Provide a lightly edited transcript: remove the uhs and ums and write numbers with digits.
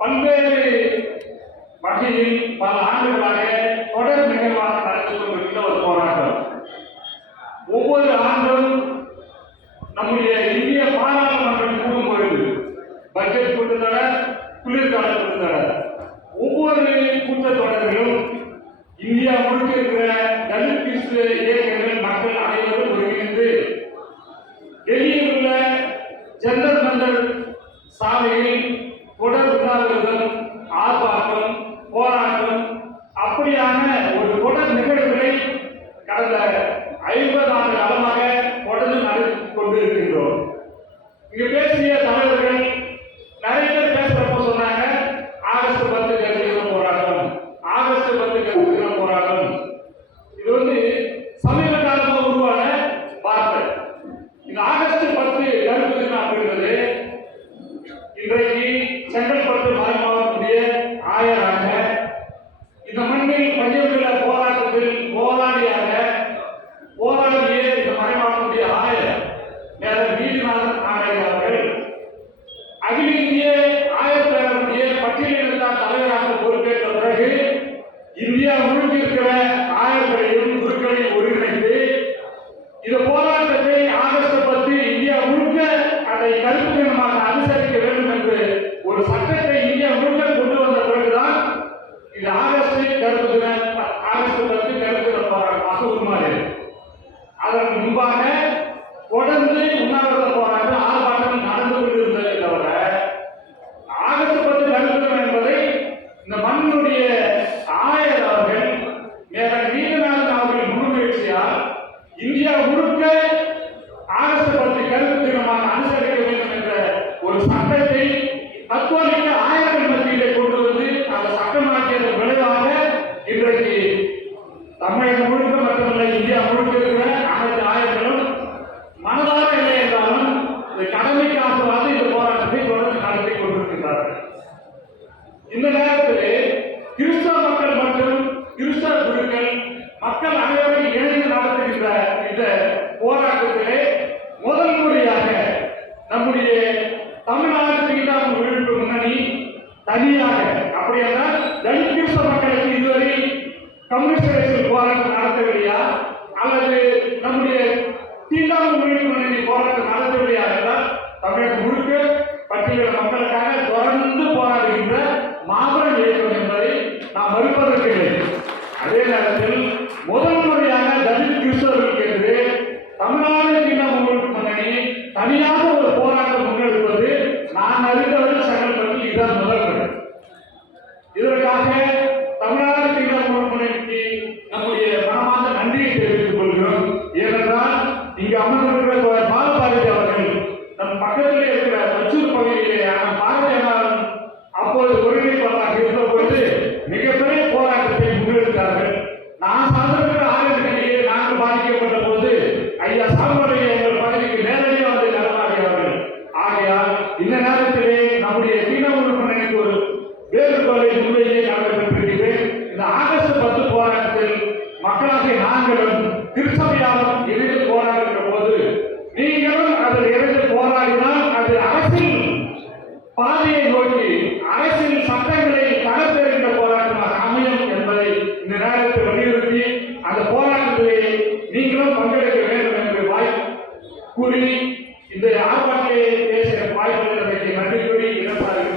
பல்வேறு வகையில் பல ஆண்டுகளாக தொடர் நிகழ்வாக நடந்து கொண்டிருக்கிற ஒரு போராட்டம். ஒவ்வொரு ஆண்டும் நம்முடைய இந்திய பாராளுமன்றம் கூடும் பொழுது பட்ஜெட் கூட்டத்தொடர், குளிர்கால கூட்டத்தொடர், ஒவ்வொரு கூட்டத்தொடரிலும் இந்தியா முழுக்க இருக்கிற தலித் கிறிஸ்துவ இயக்கங்கள் மக்கள் அனைவரும் ஒருங்கிணைந்து டெல்லியில் உள்ள ஜந்தர் மந்தர் சாலையில் தொடர் உண்ணாவிரதம், ஆர்ப்பாட்டம், போராட்டம் அப்படியான ஒரு தொடர் நிகழ்வுகளை கடந்த 50 ஆண்டு காலமாக தொடர்ந்து நடத்தி கொண்டிருக்கின்றோம். இங்கு பேசிய தலைவர்கள் நிறைய பேர் பேசுறப்ப சொன்னாங்க, ஆகஸ்ட் 10 கருத்து போராட்டம், ஆகஸ்ட் 10 கருத்து போராட்டம். இது வந்து சமீப காலமாக உருவான வார்த்தை. இந்த ஆகஸ்ட் 10 கருத்து தினம் அப்படின்றது இன்றைக்கு செங்கல்பட்டு மாவட்டத்துடைய ஆயராக, இந்த மண்ணில் பஞ்சமில்ல போராட்டத்தில் போராடிய இந்த மறைமாவட்டத்துடைய ஆயர் மேலும் நீதிநாதன் ஆணையர் அவர்கள் அகில இந்திய ஆயர் பேரவையுடைய பட்டியலிடத்தார் தலைவராக பொறுப்பேற்ற பிறகு இந்தியா முழுக்க இருக்கிற ஆயர்களையும் குருக்களையும் ஒருங்கிணைத்து இந்த போராட்டத்தை ஆகஸ்ட் 10 இந்தியா முழுக்க அதை கருப்பு தினமாக அனுசரிக்க வேண்டும் என்று ஒரு சட்டத்தை இந்தியா முழுக்க கொண்டு வந்த பிறகுதான் இந்த ஆகஸ்ட் கருப்பு தினம், ஆகஸ்ட் 10 கருப்பு தின போராட்டமாக உருமாறியது. அதற்கு முன்பாக தொடர்ந்து உண்ணாவிரத போராட்டம், ஆர்ப்பாட்டம் நடந்து கொண்டிருந்ததை தவிர ஆகஸ்ட் 10 கருப்பு தினம் என்பதை இந்த மண்ணுடைய ஆயர் அவர்கள் மேலும் நீதிநாதன் அவர்கள் முன்முயற்சியால் இந்தியா முழுக்க ஆகஸ்ட் 10 கருப்பு தினமாக அனுசரிக்க வேண்டும் என்ற ஒரு சட்டத்தை தத்துவமிக்க ஆயர்கள் மத்தியிலே கொண்டு வந்து அந்த சட்டமாக்கியதன் விளைவாக இன்றைக்கு தமிழகம் முழுக்க மட்டுமல்ல இந்தியா முழுக்க இருக்கிற அனைத்து ஆயர்களும் மனதார இல்லை என்றாலும் இந்த கடமைக்காக இந்த போராட்டத்தை தொடர்ந்து நடத்தி கொண்டிருக்கிறார்கள். இந்த நேரத்தில் கிறிஸ்தவ மக்கள் மற்றும் கிறிஸ்தவ குருக்கள் மக்கள் அனைவரும் இணைந்து நடத்துகின்ற இந்த போராட்டத்திலே முதல் முறையாக நம்முடைய தமிழ்நாடு தீண்டாமை ஒழிப்பு முன்னணி தனியாக, அப்படியென்றால் தலித் கிறிஸ்தவ மக்களுக்கு இதுவரை கம்யூனிஸ்ட் போராட்டம் நடத்தவில்லையா அல்லது நம்முடைய தீண்டாமை ஒழிப்பு முன்னணி போராட்டம் நடத்தவில்லையா என்றால் தமிழகம் முழுக்க பட்டியலிட மக்களுக்காக தொடர்ந்து போராடுகின்ற மாபெரும் இயக்கம் என்பதை நாம் மறுப்பதற்கில்லை. அதே நேரத்தில் முதல் முறையாக தலித் கிறிஸ்தவர்களுக்கு என்று தமிழ்நாடு தீண்டாமை ஒழிப்பு முன்னணி தனியாக ஒரு போராட்டம் முன்னெடுப்பது நான் அறிந்தவர்கள் செங்கல்பட்டில் இதுதான் முதல் முறை. இதற்காக தமிழ்நாடு தீண்டாமை ஒழிப்பு முன்னணிக்கு நம்முடைய மனமார்ந்த நன்றியை தெரிவித்துக் கொள்கிறோம். ஏனென்றால் இங்கு அமர்ந்திருக்கிற பாலபாரதி அவர்கள் நம் பக்கத்திலே இருக்கிற தச்சூர் பகுதியிலே பாரதியார் அப்போது ஒருங்கிணைப்பாளராக இருந்த பொழுது மிகப்பெரிய போராட்டத்தை முன்னெடுத்தார்கள். நான் சார்ந்திருக்கிற ஆயுதங்களிலே நாங்கள் பாதிக்கப்பட்ட போது ஐயா சாமியுடைய எங்கள் பகுதிக்கு நேரடியாக வந்து நலமாடியவர்கள். ஆகையால் இந்த நேரத்திலே நம்முடைய தீண்டாமை ஒழிப்பு முன்னணிக்கு ஒரு வேறுபாலை முன்வையை நடைபெற்றிருக்கிறேன். இந்த ஆகஸ்ட் 10 போராட்டத்தில் மக்களாகிய நாங்களும் திருச்சபையாலும் இணைந்து போராடுகிற போது நீங்களும் அதில் இணைந்து போராடினால் அது அரசியல் பாதையை நோக்கி அரசியல் சட்டங்களை தரப்பெறுகின்ற போராட்டமாக அமையும் என்பதை இந்த நேரத்தில் வலியுறுத்தி அந்த போராட்டத்திலே நீங்களும் பங்கெடுக்க வேண்டும் என்று கூறி இந்த ஆர்ப்பாட்டத்தை பேசுகிற வாய்ப்புகளை நன்றி கூறி இழப்பார்கள்.